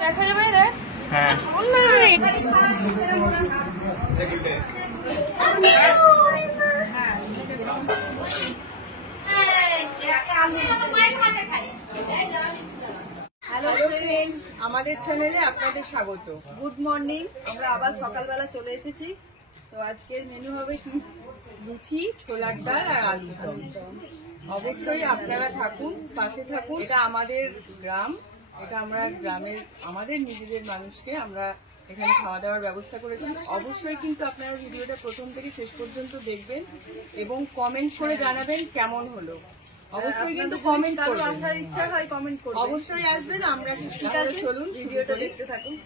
দেখা যাবে রে? হ্যাঁ হ্যালো ফ্রেন্ডস, আমাদের চ্যানেলে আপনাদের স্বাগত। Good morning. আমরা আবার সকালবেলা চলে এসেছি। তো আজকের মেনু হবে কি, লুচি, ছোলার ডাল আর আলুর দম। অবশ্যই আপনারা থাকুন, পাশে থাকুন। এটা আমাদের গ্রাম, এটা আমরা গ্রামের আমাদের নিজেদের মানুষকে আমরা এখানে খাওয়া দাওয়ার ব্যবস্থা করেছি। অবশ্যই কিন্তু আপনারা ভিডিওটা প্রথম থেকে শেষ পর্যন্ত দেখবেন এবং কমেন্ট করে জানাবেন কেমন হলো। অবশ্যই কিন্তু কমেন্ট করবেন, আসার ইচ্ছা হয় কমেন্ট করবেন, অবশ্যই আসবেন। আমরা ঠিক আছে, চলুন ভিডিওটা দেখতে থাকুন।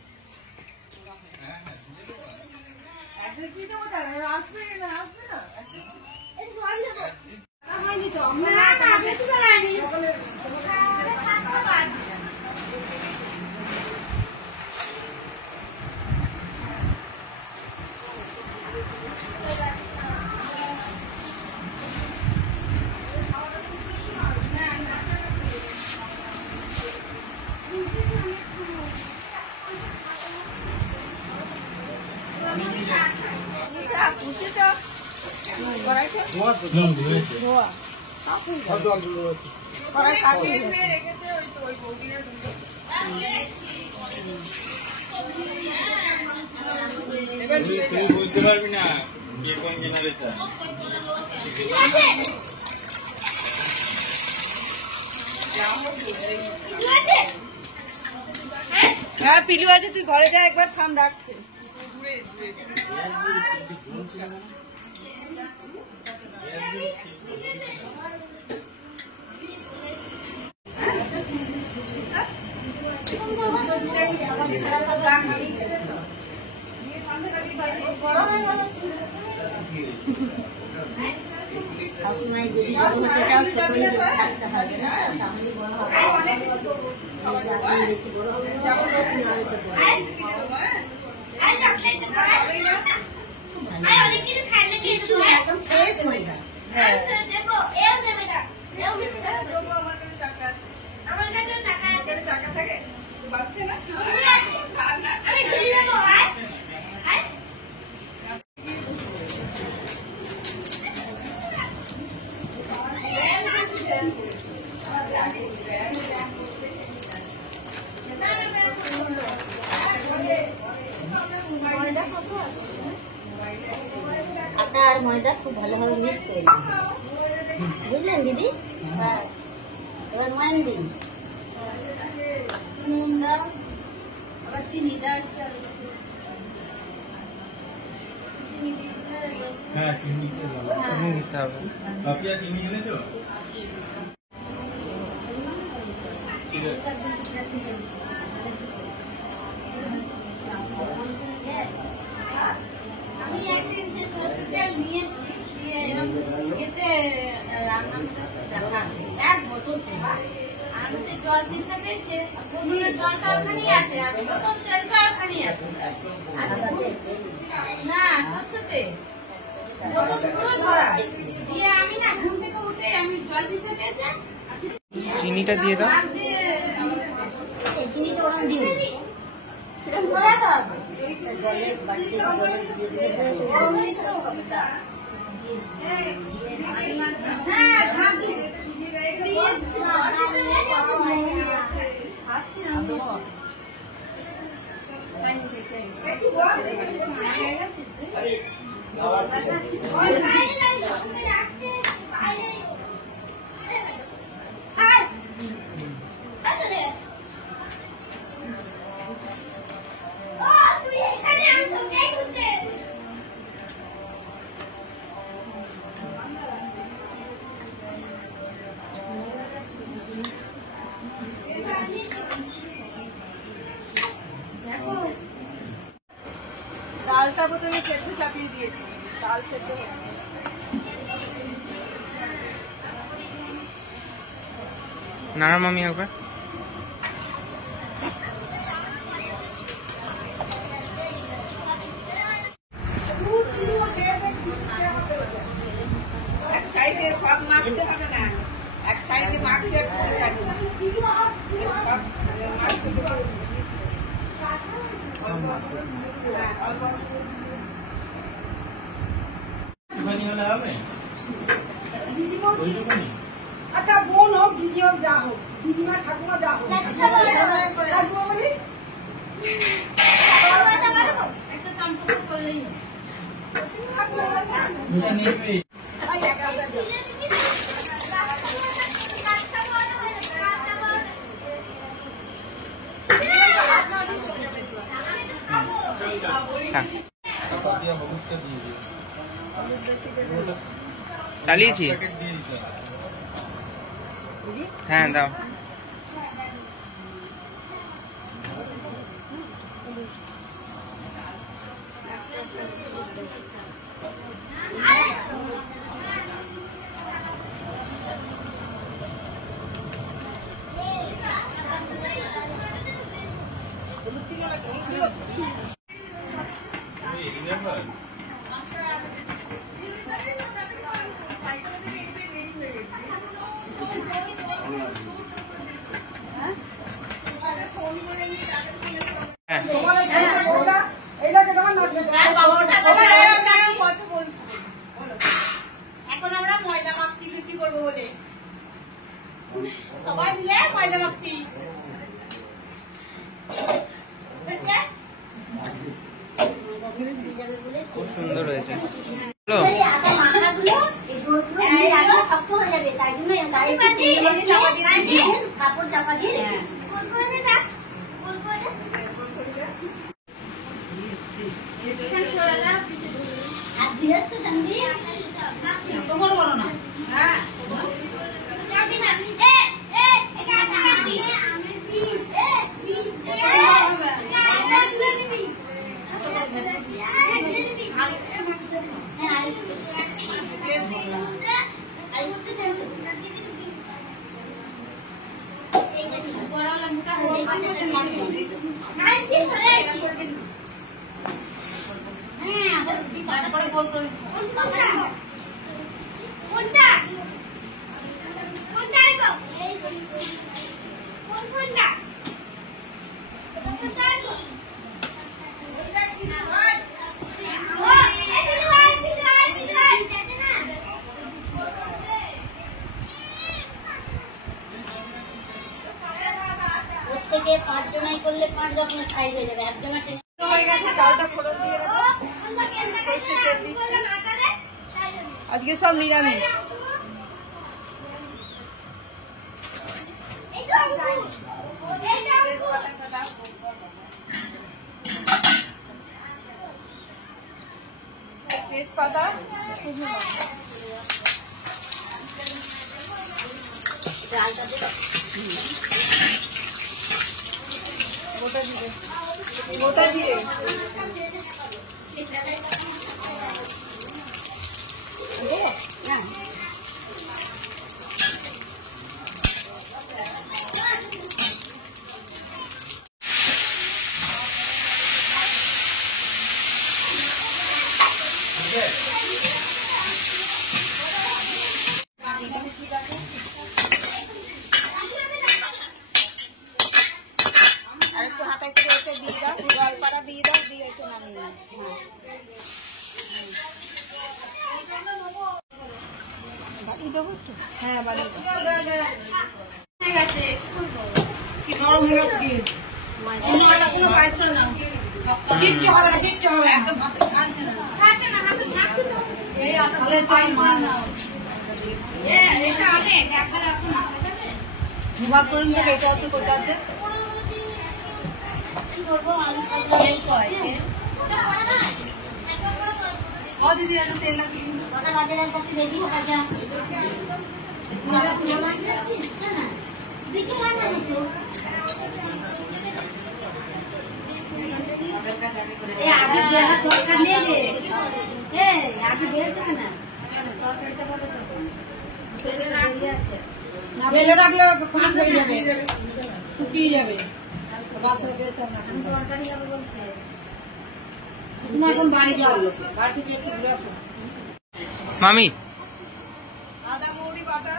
বুঝতে পারবি না কে কোন জেনারেশন। হ্যাঁ পিলু আছে, তুই ঘরে যা, একবার থাম রাখছে। সবসময় যদি থাকতে হবে না, তাহলে বড় হবে, বেশি বড় হবে। একদম ফ্রেশ হয়ে যায়। আমার কাছে টাকা থাকে, বাচ্চা না আটা আর ময়দা খুব ভালোভাবে মিক্স করে দিন, বুঝলেন দিদি? হ্যাঁ, এবার ময়ান দিন, নুন দাও, আবার চিনি দাও। হ্যাঁ চিনি দিতে হবে। আপনি চিনি এনেছো? ঠিক আছে। আমি একদিন যে সরষের তেল নিয়ে এতে রান্না এক বোতল তেল, আমি সে জল কিনতে পেয়েছে, বোতলের জলটা ওখানেই আছে আর বোতল তেলটা ওখানেই আছে। না সরষের তেল বোতল পুরো ধরা দিয়ে আমি না ঘুম থেকে উঠে আমি জল দিতে পেয়েছে। চিনিটা দিয়ে দাও, চিনিটা ওরকম দিয়ে এটা ধরাতে হবে। জলের বাটিতে জলে দিয়ে দিলে ডালটা প্রথমে সেদ্ধ চাপিয়ে দিয়েছি, ডাল সেদ্ধ হচ্ছে। নাড়া মামি একবার। আচ্ছা বোন হোক দিদি হোক যা হোক দিদিমা ঠাকুমা যা হোক একটা সম্পর্ক করলেই চালিয়েছি। হ্যাঁ দাও। এখন আমরা ময়দা মাখছি লুচি করবো বলে সবাই মিলে ময়দা মাখছি। খুব সুন্দর হয়েছে। কাপড় চাপা দিয়ে বলো না থেকে 5 জনাই করলে 5 রকমের সাইজ হয়ে যাবে। একজনের হয়ে গেছে, ডালটা ফোড়ন দিয়ে দেবো। আজকে সব নিরামিষ। তেজপাতা ডালটা দেবো গোটা জিরে, গোটা জিরে না আর একটু হাতে একটু এসে দিয়ে দাও, জলপাড়া দিয়ে দাও, দিয়ে একটু নামিয়ে দাও। বাকি দেবো তো? হ্যাঁ বাকি কি গরম হয়ে গেছে কি? ময়দাটা শুনো পাইছো না। কিচ্ছু হবে না, কিচ্ছু হবে না। একদম হাতে ছাড়ছে না। ছাড়ছে না, হাতে ছাড়ছে না। এই আটালে পাই মার নাও। এটা অনেক, এখন রাখো না। হিমাত করুন থেকে এটা হচ্ছে কোটা আছে। কি করবো আমি এই কয় ও দিদি একটু তেল লাগবে। ওটা বাজারের কাছে রেডি হয়ে যা। আমরা পুরো মাছ যাচ্ছি না। দিকে রান্না দিতো। এই আগে বেলা দরকার নেই রে। এই আগে বের করে না। তরকারিটা ভালো তো। তেলে রাখি আছে। না বেলে রাখলে খারাপ হয়ে যাবে, শুকিয়ে যাবে। ভাত হয়ে গেছে না। আমি তরকারি যাবো বলছে। কুসুমা এখন বাড়ি যাওয়ার লোক, বাড়ি থেকে একটু ঘুরে আসো। মামি আদা মৌরি বাটা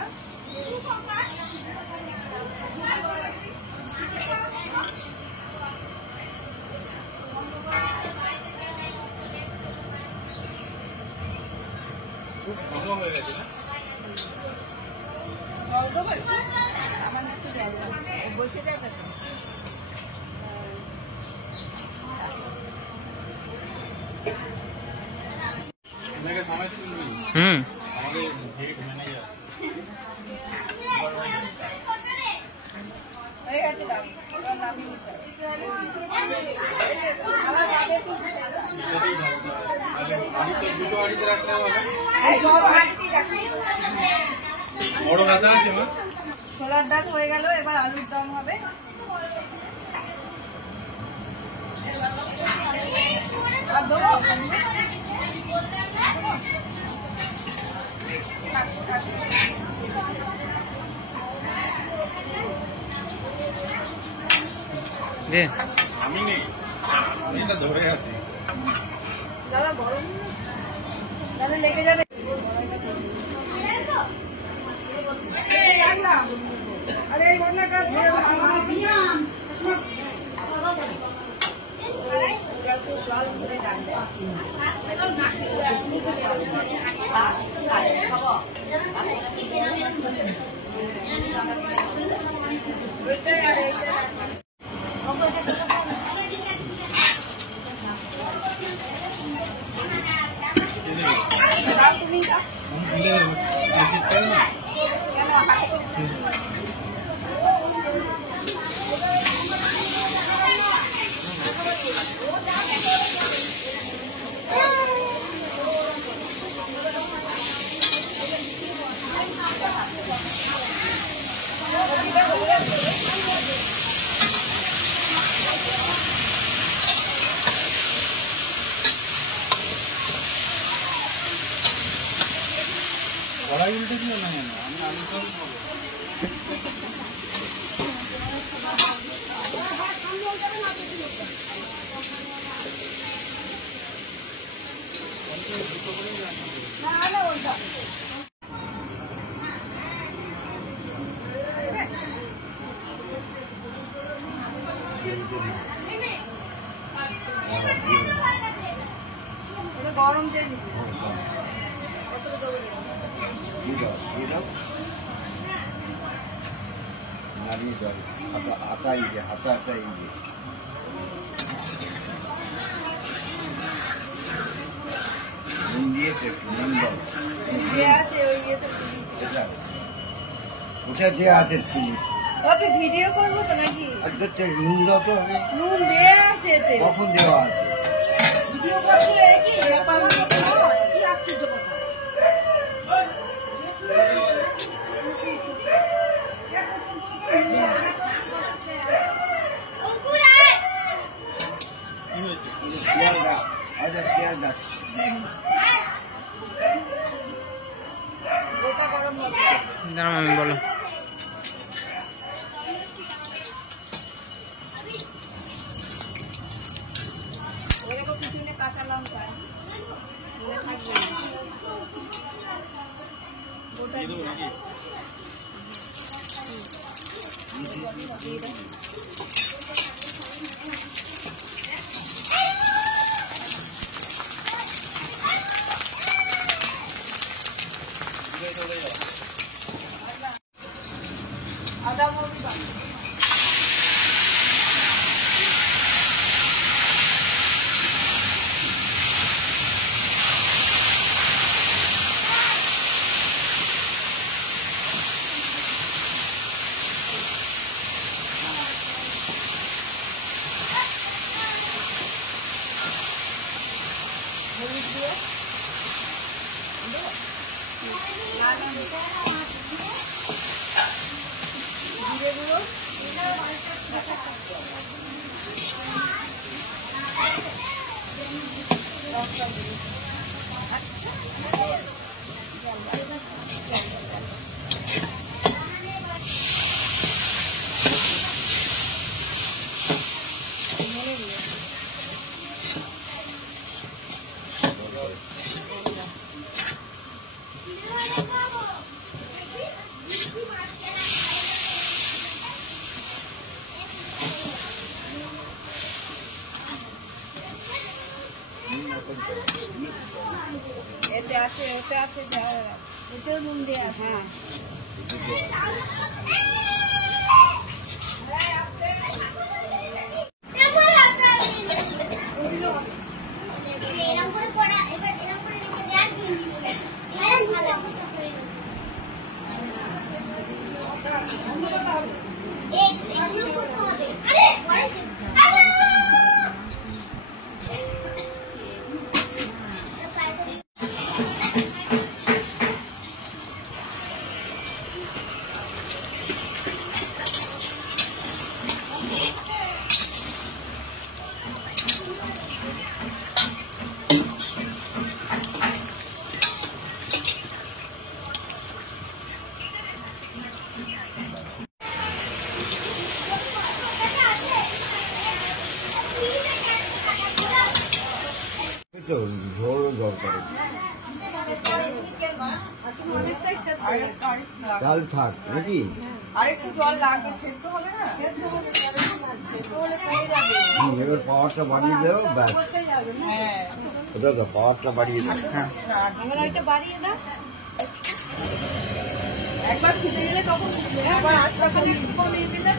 জল দেবো একটু? আমার একটু জল দাও। বসে যাবে তো? হুম হয়ে গেছে, দাও। এবার নামিয়ে নিতে হবে। আবার যাবে একটু। এই জল বাড়িতেই রাখি। ছোলার ডাল হয়ে গেল, এবার আলুর দম হবে। আর দেবো? দে আমি নেই, আমি এটা ধরে আছি। দাদা গরম দাদা লেগে যাবে। আরে এই রান্নাটা ধরে আমার বিয়াম কড়াই উল্টে দিও না কেন? আমি আলু দম খাবো। গরম দিয়ে দিবি। নারিয়ে জল, আটা ইয়ে, হাতা ইয়ে। নুন দিয়েছে একটু, নুন দাও। যে আছে ওই ইয়েতে এটা ওটা যে আছে তুমি ওকে ভিডিও করবো তো নাকি? নুন দাও তো আমি নুন দেয়া আছে এতে। কখন দেওয়া আছে? ভিডিও করছে কি এরকম কি আশ্চর্য কথা। পেঁয়াজ দাও, আচ্ছা পেঁয়াজ দাও। গোটা গরম মশলা। দাঁড়াও মামি বলো। এরকম পিছনে কাঁচা লঙ্কা দিলে থাকবে না। গোটা দিয়ে দাও। দিয়ে দাও। আদা মরিচ বাটা। হলুদ দিয়ে লাল জিরে গুঁড়ো লঙ্কা গুঁড়ো এতে আছে ওতে আছে যা এটাও নুন দেয়া, হ্যাঁ। ঝোল দরকার ডাল থাক নাকি আরেকটু জল লাগবে, সেদ্ধ হবে না? সেদ্ধ হলে পেয়ে যাবে। এবার পাওয়ারটা বাড়িয়ে দেও ব্যাস হ্যাঁ, ওটা তো পাওয়ারটা বাড়িয়ে দেও হ্যাঁ এবার এটা বাড়িয়ে দাও। একবার ফুটে গেলে তখন একবার আস্তে কমিয়ে দিলে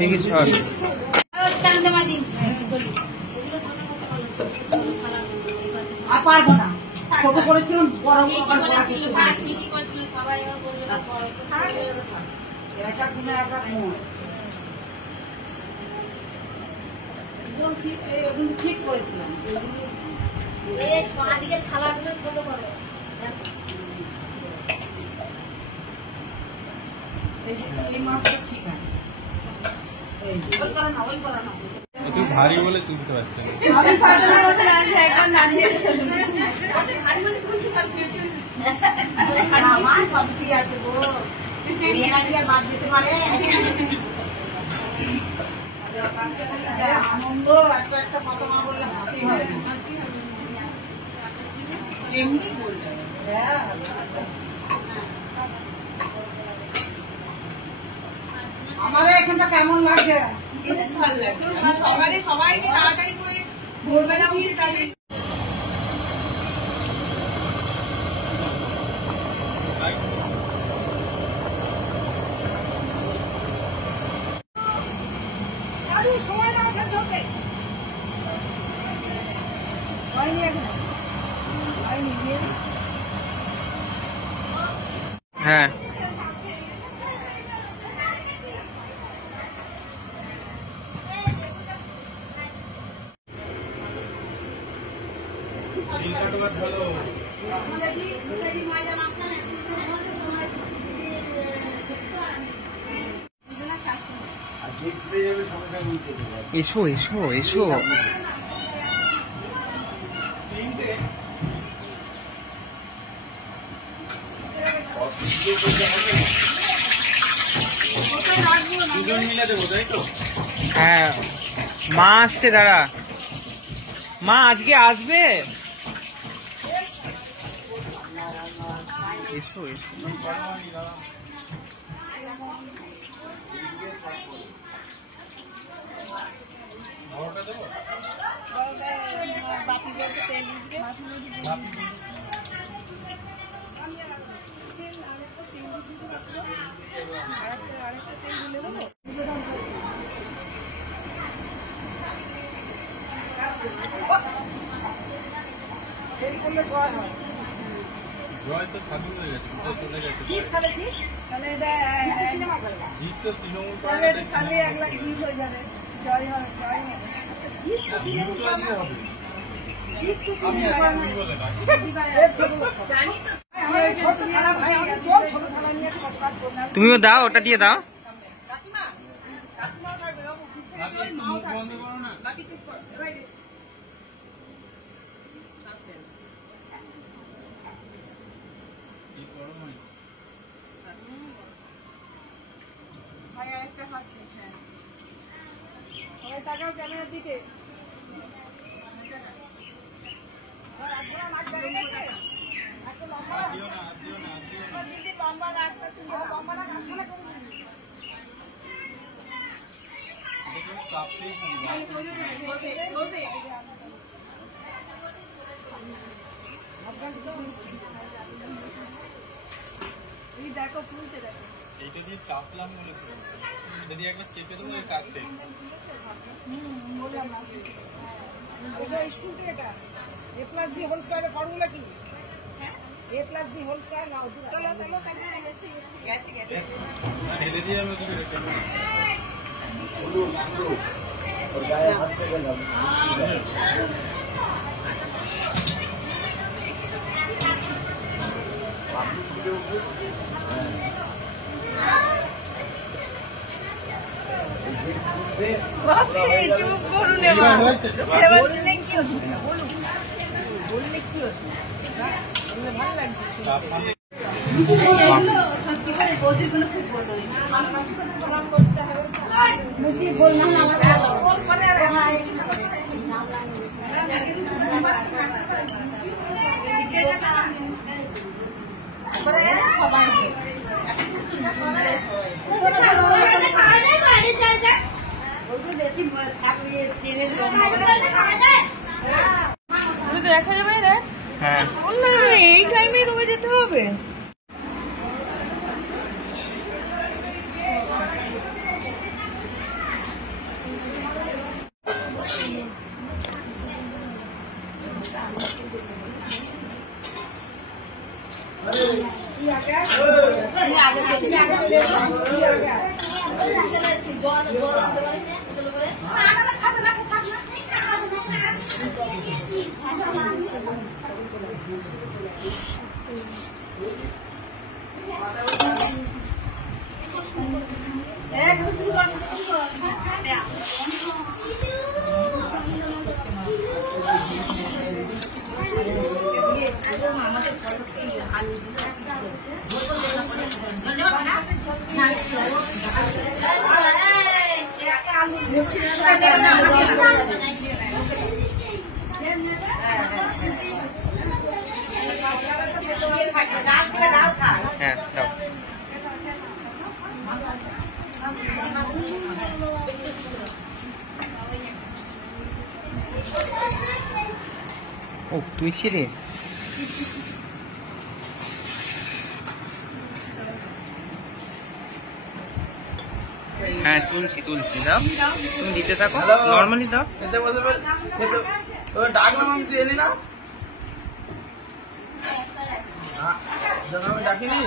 দেখি সর আর পারবো না, ছোট করেছিলাম গরম ঠিক করেছিলাম। থালাগুলো ছোট করো। এই মাপটা ঠিক আছে। একটু ভারী বলে তুলতে পারছি না। আমি পারবো না, ওটা রাঁধে একবার নামিয়ে এসেছিল। আমার সব ঠিক আছে গো, মেয়েরা কি আর বাদ দিতে পারে? আনন্দ এত একটা কথা মা বললে হাসি হয়, এমনি বললে আমাদের এখানটা কেমন লাগছে? খুব ভালো লাগছে। আমি সকালে সবাইকে তাড়াতাড়ি করে ভোরবেলা উঠে তাড়াতাড়ি সময় না ধরতে হয়নি এখন, হয়নি। হ্যাঁ এসো এসো এসো হ্যাঁ মা আসছে, দাঁড়া মা আজকে আসবে। এসো এসো জয় তো স্বাধীন হয়ে গেছে, চলে গেছে। ঠিক তাহলে ঠিক, তাহলে এটা সিনেমা করলাম, জিত তো তৃণমূল তাহলে এটা সালে 1 লাখ ভিউ হয়ে যাবে। জয় হবে, জয় হবে। জিত তো তৃণমূল করে না। জিত তো তৃণমূল করে না। জানি তো, আমার ওই ছোট থালা ভাই, আমাদের জল ছোট থালা নিয়ে সব কাজ করলাম। তুমিও দাও, ওটা দিয়ে দাও। কাকিমা, কাকিমাও খাবে, বাবু, দুধ থেকে জল মাও খাবে। বাকি চুপ কর, এবার তাকাও ক্যামেরার দিকে। দেখো ফুলছে দেখো। এইটা দিয়ে চাপলাম বলে তো। এটা দিয়ে একবার চেপে দেবো এই কাজ শেষ। বললাম না এটা স্কুল থেকে এটা a + b হোল স্কয়ারের ফর্মুলা কি? a + b হোল স্কয়ার নাও। চলো চলো গেছে গেছে। ঢেলে দিয়ে আমি ওদিকে রেখে দেবো। ওর গায়ে হাত থেকে গেল বাপরে চুপ করুন এবার। এবার বললে কি অসুবিধা? বলুন বললে কি অসুবিধা? বললে ভালো লাগছে। সত্যি করে বৌদির গুলো খুব বলো প্রণাম করতে হবে। মুখে বললাম না আমার ভালো ফোন করে আর দেখা যাবে না। হ্যাঁ এই টাইমে রুমে যেতে হবে। হ্যাঁ দাও। ও তুই ছিলে? হ্যাঁ তুলছি তুলছি, দাও তুমি দিতে থাকো, নর্মালি দাও। ডাকলাম আমি, তুই এলি না? আমি ডাকিনি।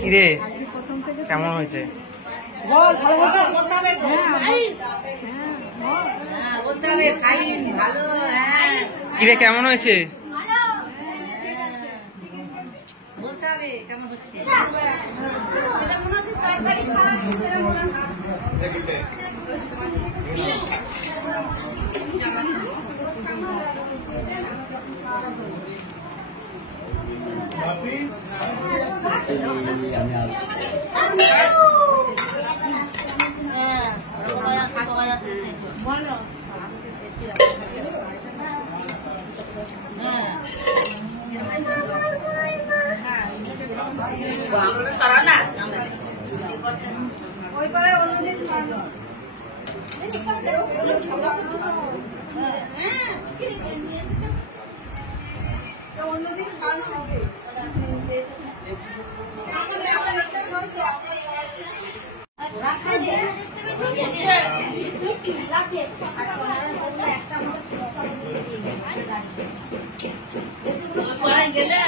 কিরে কেমন হয়েছে? বল ভালো হয়েছে? বলতে হবে তো। বলতে হবে ফাইন ভালো। হ্যাঁ কিরে কেমন হয়েছে? বলতে হবে কেমন হচ্ছে। ওই পারে অন্যদিন অন্যদিন খাওয়ানো হবে। গেলে